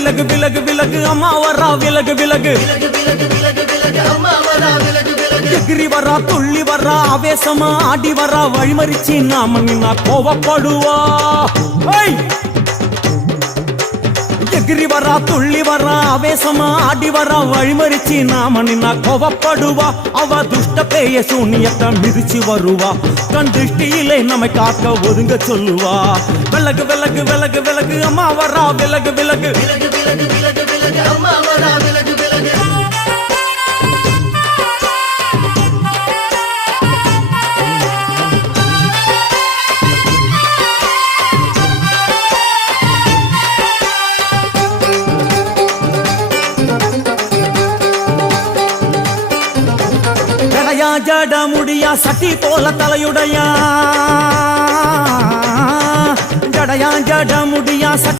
விலகு விலகு விலகு அம்மா வரா விலகு விலகு எகிரி வரா துள்ளி வரா ஆவேசமா ஆடி வரா வழிமறிச்சு நாம நின்னா கோவப்படுவா எகிரி வரா துள்ளி வரா ஆவேசமா ஆடி வரா வழிமறிச்சு நாம நின்னா கோவப்படுவா அவ துஷ்ட பேய சூனியத்தை மிதிச்சு வருவா கண் திருஷ்டியிலே நம்மை காக்க ஒதுங்க சொல்லுவா விலகு விலகு விலகு விலகு அம்மா வரா விலகு விலகு அம்மா வரா விலகு விலகு ஜட முடியா சட்டி போல தலையுடையா ஜடையா ஜட முடியா